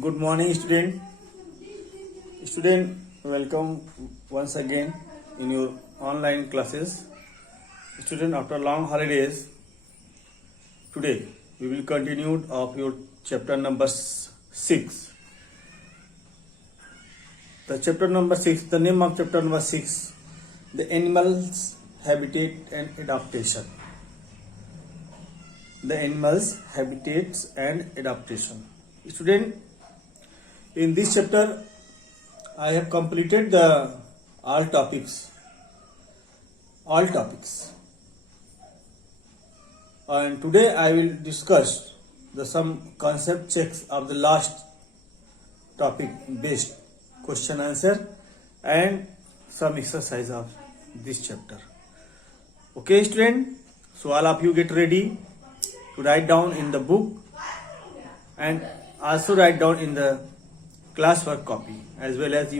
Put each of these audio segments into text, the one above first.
Good morning, student. Student, welcome once again in your online classes. Student, after long holidays, today we will continue of your chapter number 6. The chapter number 6, the name of chapter number 6, the animals, habitat and adaptation. The animals, habitats and adaptation. Student, in this chapter, I have completed the all topics, and today I will discuss the some concept checks of the last topic based question answer and some exercise of this chapter. Okay, student. So all of you get ready to write down in the book and also write down in the classwork copy as well as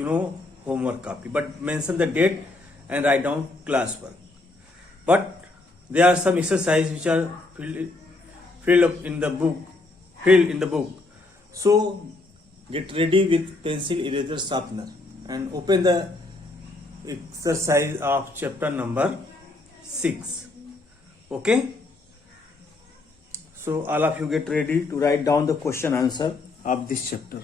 homework copy, but mention the date and write down classwork. But there are some exercises which are filled in the book. So get ready with pencil, eraser, sharpener and open the exercise of chapter number 6. Okay, so all of you get ready to write down the question answer of this chapter.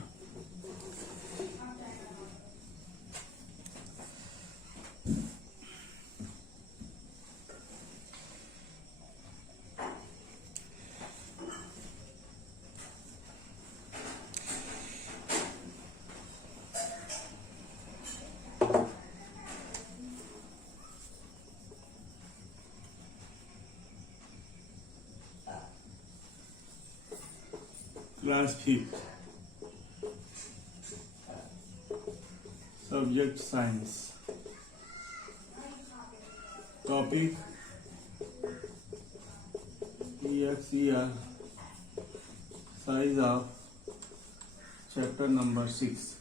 Class 5th. Subject science. Topic EXER. Size of chapter number 6.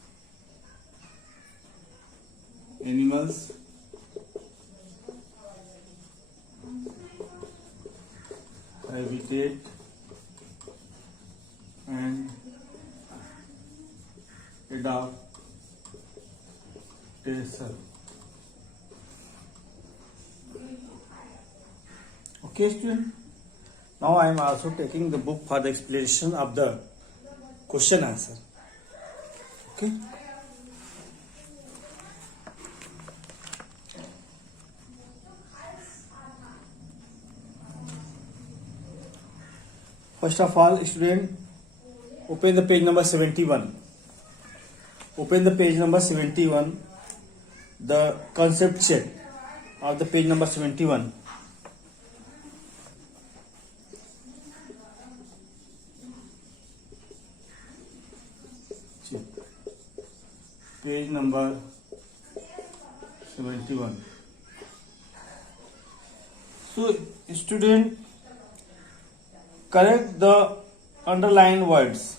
Animals, habitat and adaptation. Okay, student. Now I am also taking the book for the explanation of the question answer. Okay. First of all, student, open the page number 71. Open the page number 71. The concept check of the page number 71. Check. Page number 71. So, student, correct the underlined words.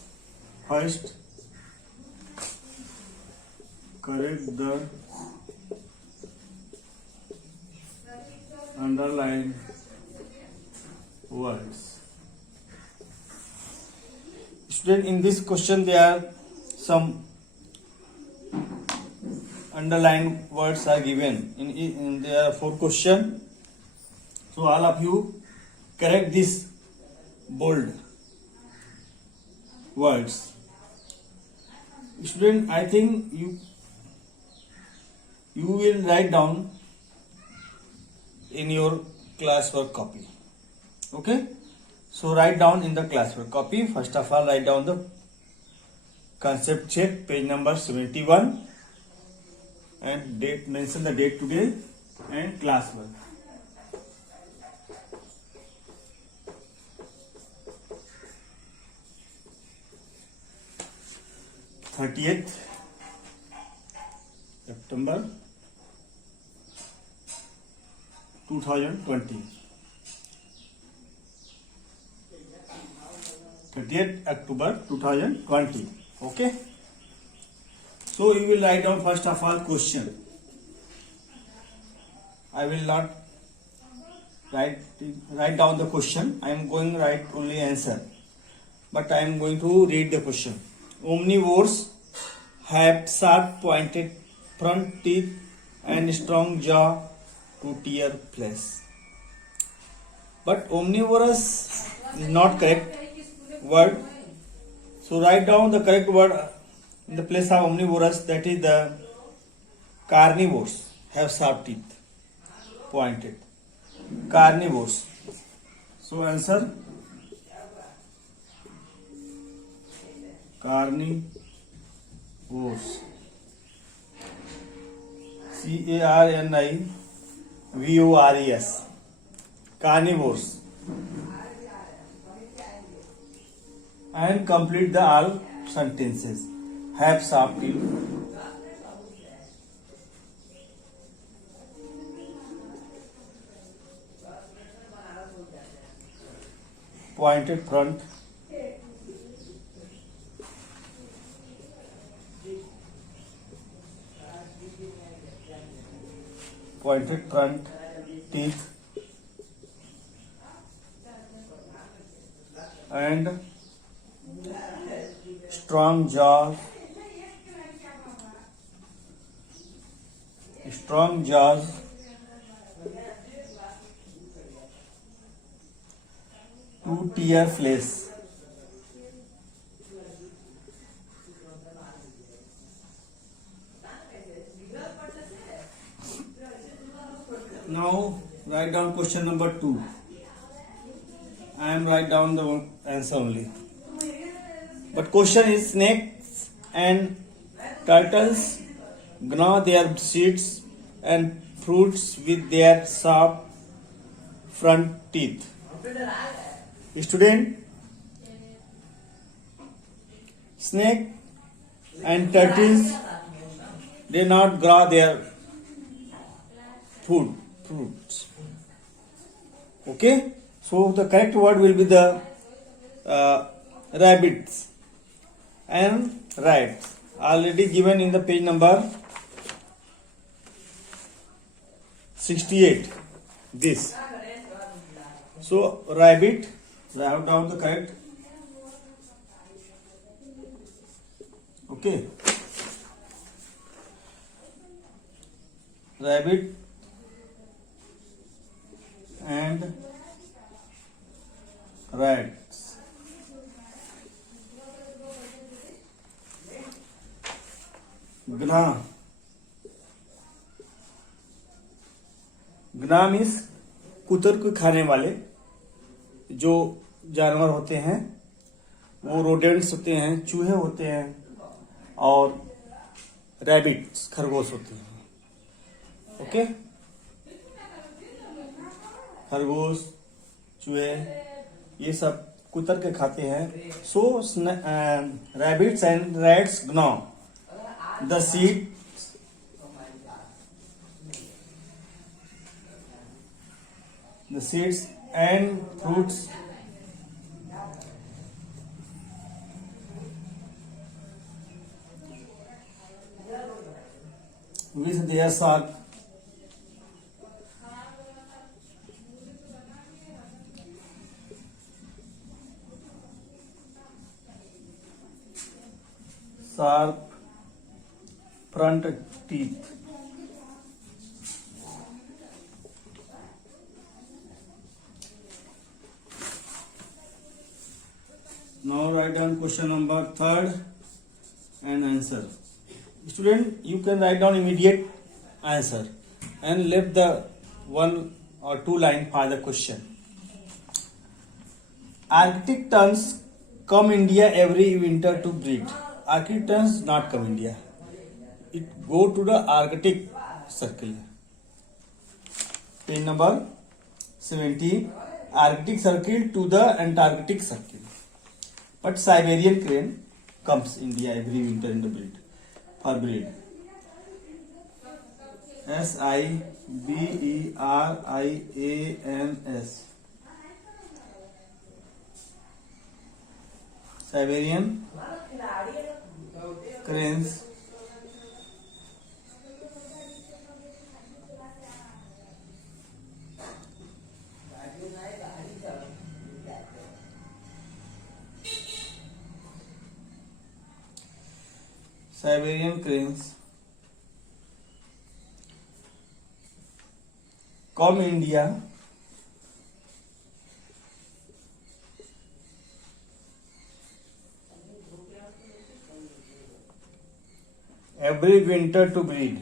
First, correct the underlined words. Student, in this question there are some underlined words are given. In there are 4 questions. So all of you correct this bold words. Student, I think you will write down in your classwork copy. Okay, so write down in the classwork copy. First of all, write down the concept check, page number 71, and date, mention the date today and classwork. September 2020. 30th October 2020. Okay. So you will write down first of all question. I will not write down the question. I am going to write only answer, but I am going to read the question. Omnivores have sharp pointed front teeth and strong jaw to tear flesh. But omnivorous is not correct word. So write down the correct word in the place of omnivorous, that is the carnivores have sharp teeth, pointed. Carnivores. So answer carnivores. CARNIVORES. Carnivores. And complete the all sentences. Have sharp teeth. Pointed front. Pointed front teeth and strong jaws. Strong jaws to tear flesh. Now write down question number 2. I am write down the answer only. But question is, snakes and turtles gnaw their seeds and fruits with their sharp front teeth. Student, snake and turtles, they not gnaw their fruits. Okay, so the correct word will be the rabbits and rats, already given in the page number 68. This. So rabbit, write down the correct. Okay. Rabbit and rats. Gna. गना means कुतर को खाने वाले जो जानवर होते हैं, वो रोडेंट्स होते हैं, चूहे होते हैं, और रैबिट्स खरगोश होते हैं. ओके, खरगोश, चूहे, ये सब कुतर के खाते हैं. सो रैबिट्स एंड रैट्स गना the seed and fruits with their sharp front teeth. Now write down question number 3 and answer. Student, you can write down immediate answer and leave the 1 or 2 line for the question. Arctic terns come India every winter to breed. Arctic terns not come India. It go to the Arctic circle. Page number 17. Arctic circle to the Antarctic circle. But Siberian crane comes India every winter in the breed for breed. SIBERIANS. Siberian cranes Siberian cranes come India every winter to breed.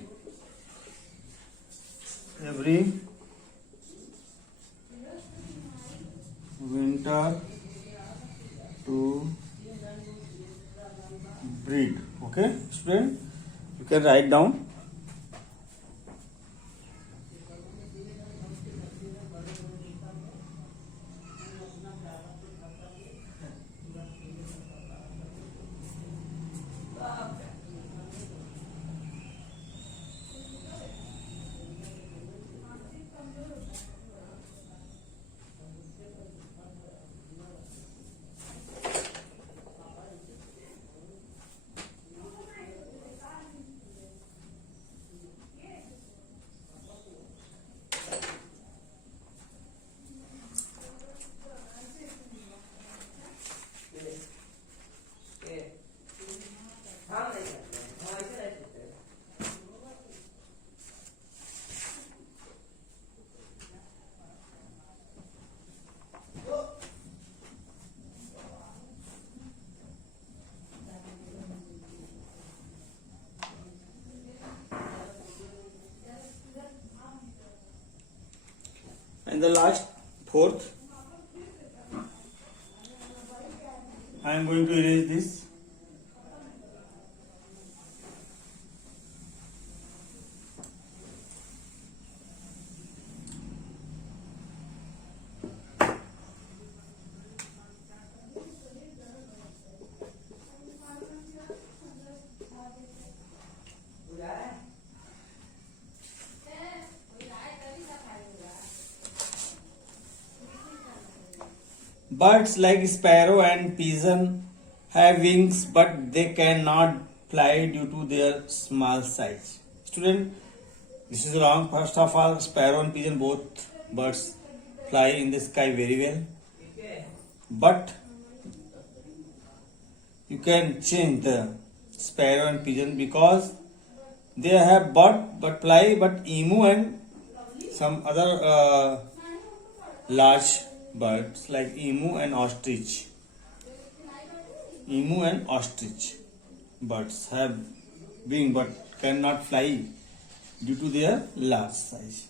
Every winter to breed. Okay, student, you can write down. And the last, fourth, I am going to erase this. Birds like sparrow and pigeon have wings, but they cannot fly due to their small size. Student, this is wrong. First of all, sparrow and pigeon, both birds fly in the sky very well. But you can change the sparrow and pigeon because they have bird but fly, but emu and some other large birds like emu and ostrich. Emu and ostrich birds have wing but cannot fly due to their large size.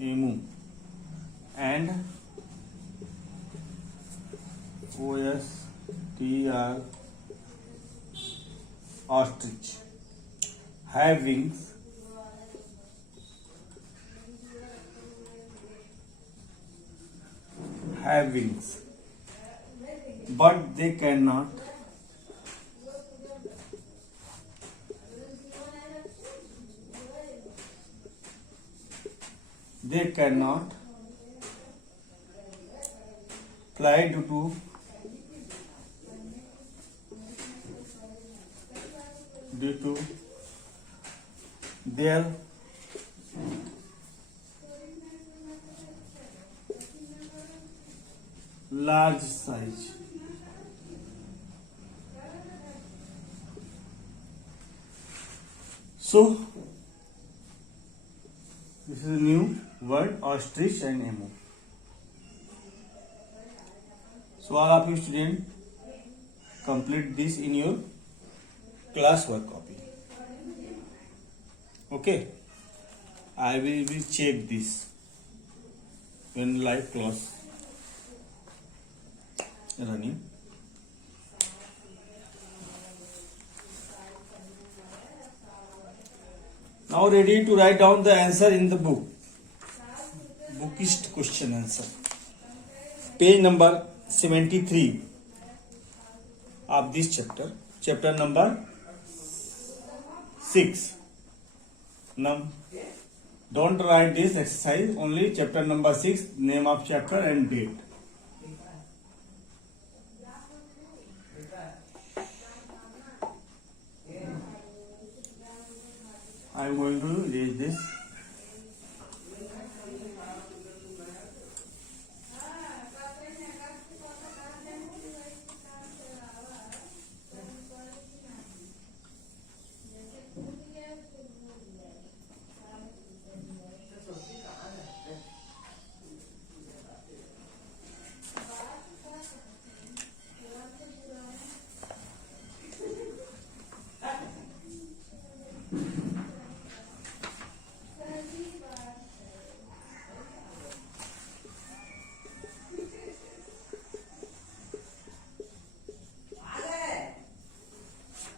Emu and OSTR ostrich have wings but they cannot fly due to their large size. So this is a new word, ostrich and emu. So all of you students complete this in your classwork copy. Okay, I will check this when live class running. Now ready to write down the answer in the book. Bookist question answer. Page number 73 of this chapter. Chapter number 6. Now, don't write this exercise, only chapter number 6, name of chapter and date. I am going to erase this.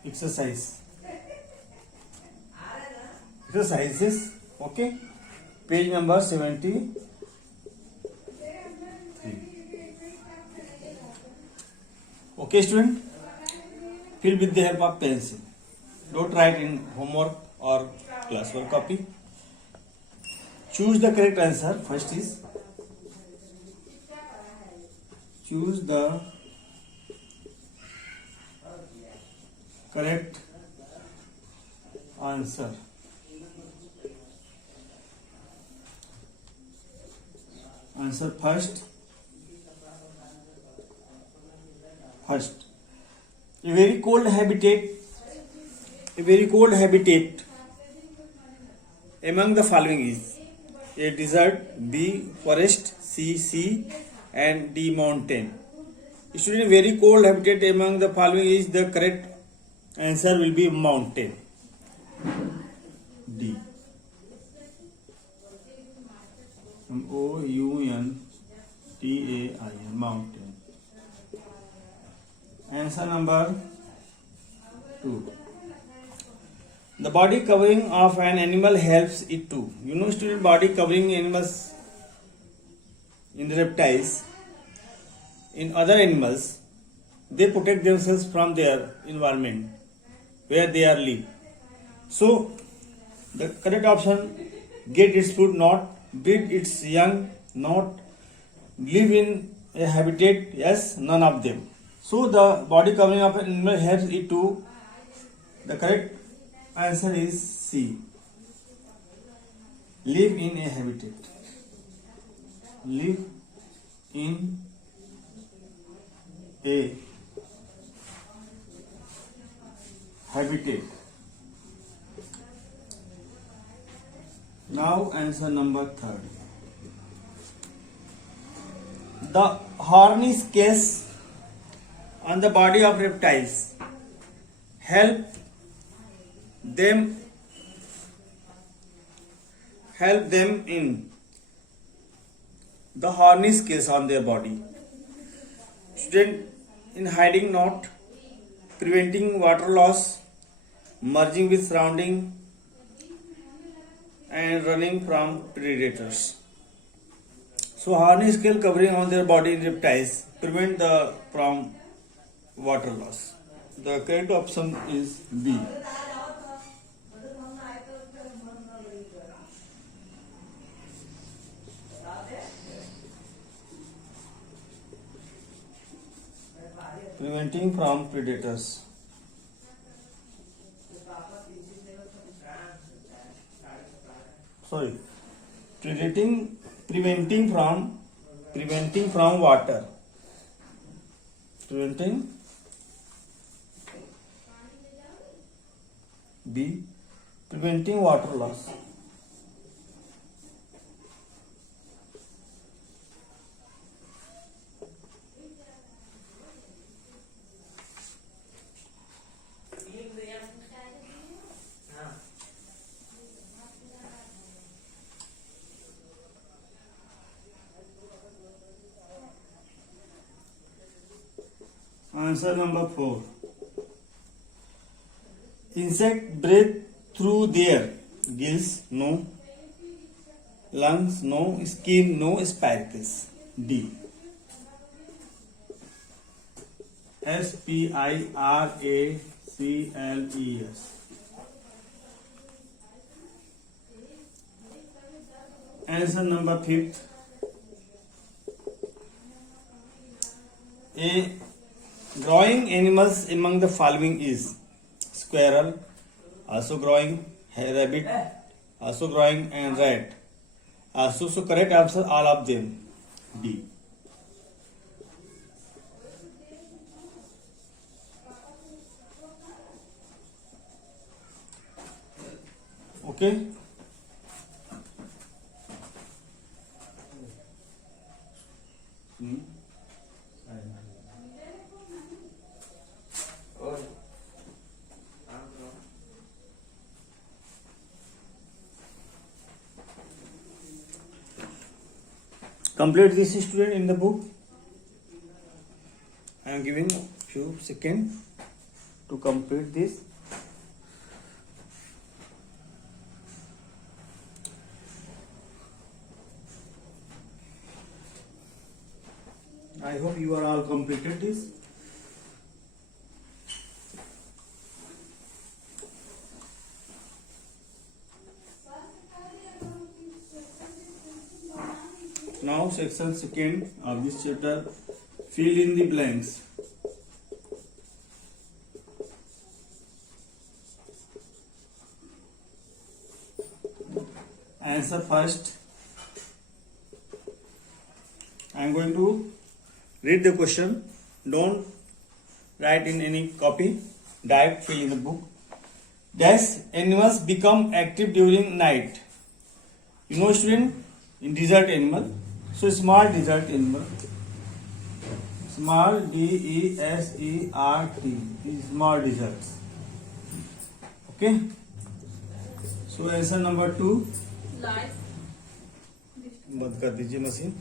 exercise. Exercises. Okay. Page number 73. Okay, student. Fill with the help of pencil. Don't write in homework or classwork copy. Choose the correct answer. First is choose the correct answer. Answer first. A very cold habitat among the following is A. Desert, B. Forest, C. Sea, and D. Mountain. Student, very cold habitat among the following is the correct answer will be mountain. D. Mountain. Mountain. Answer number 2. The body covering of an animal helps it to. You know, student, body covering animals in the reptiles, in other animals, they protect themselves from their environment where they are live. So, the correct option: get its food, not breed its young, not live in a habitat, yes, none of them. So, the body covering of an animal helps it to. The correct answer is C. Live in a habitat. Live in a habitat. Now answer number 3. The horny scales on the body of reptiles help them in the horny scales on their body. Student, in hiding knot, preventing water loss, merging with surrounding, and running from predators. So horny scale covering on their body in reptiles prevent from water loss. The correct option is B. Preventing from predators. Sorry, preventing from water. Preventing B. Preventing water loss. Answer number 4. Insect breathe through their gills, no. Lungs, no. Skin, no. Spiracles, D. Spiracles. Answer number 5. A. Growing animals among the following is squirrel, also growing, rabbit, also growing, and rat. So correct answer all of them, D. Okay. Complete this, student, in the book. I am giving a few seconds. to complete this. I hope you are all completed this. Now section second of this chapter, fill in the blanks. Answer first. I am going to read the question. Don't write in any copy. Direct fill in the book. Dash animals become active during night. You know, student, in desert animal. So small desert animal. Small DESERT. These small deserts. Okay. So answer number 2. Life. बंद कर दीजिए machine.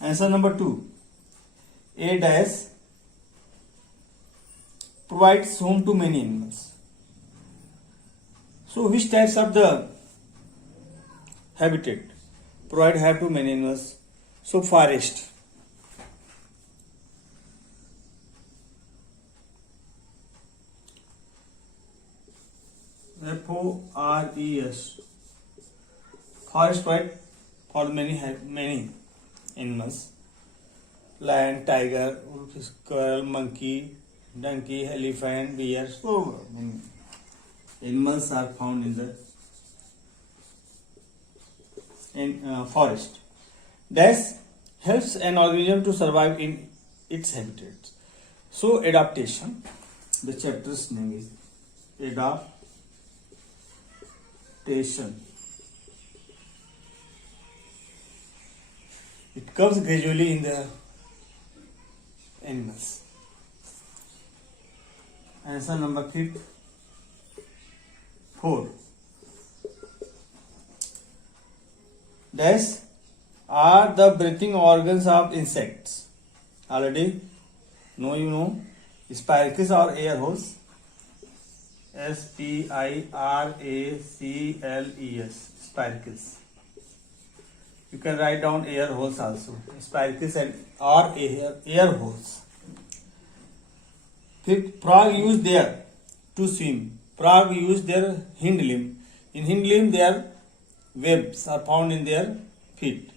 Answer number 2. A dash provides home to many animals. So which types of the habitat provide have to many animals? So forest. FORES. Forest provide for many animals. Lion, tiger, wolf, squirrel, monkey, donkey, elephant, bear. So many animals are found in the forest. This helps an organism to survive in its habitat. So adaptation. The chapter's name is adaptation. It comes gradually in the animals. Answer number 4. These are the breathing organs of insects. Already know you know. Spiracles or air holes. SPIRACLES. Spiracles. You can write down air holes also. Spiracles and or air holes. Fifth, frog use their to swim. Frog use their hind limb. In hind limb, their webs are found in their feet.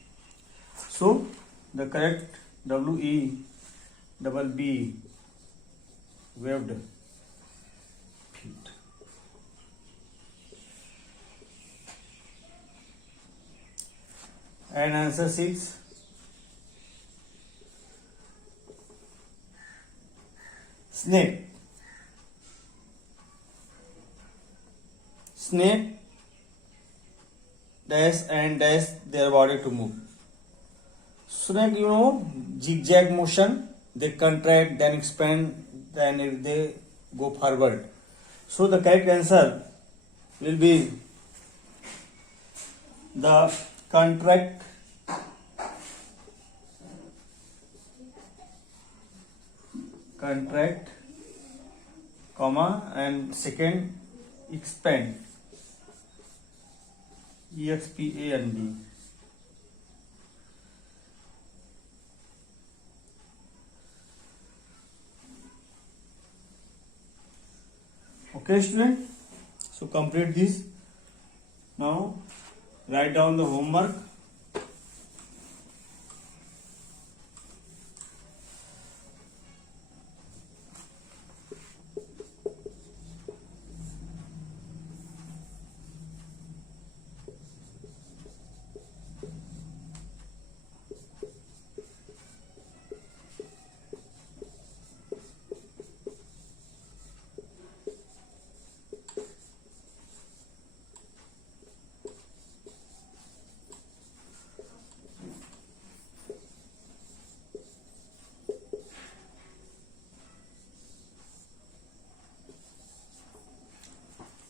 So the correct WEBB, webbed feet. And answer 6. Snake. Snake dash and dash their body to move. Snake, you know, zigzag motion. They contract, then expand, then they go forward. So the correct answer will be the contract, comma, and second expand, EXPAND. Okay, student. So complete this. Now write down the homework.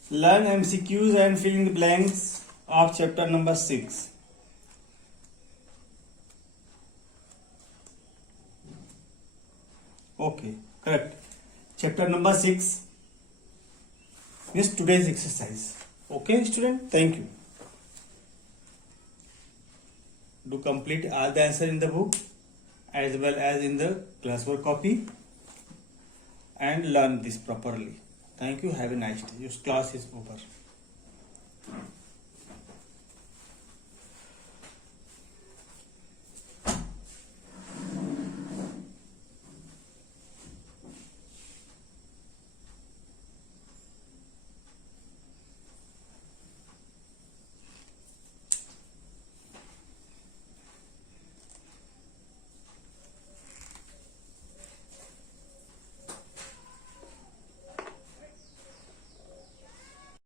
Learn MCQs and fill in the blanks of chapter number 6. Okay, correct. Chapter number 6 is today's exercise. Okay, student, thank you. Do complete all the answer in the book as well as in the classwork copy and learn this properly. Thank you. Have a nice day. Your class is over.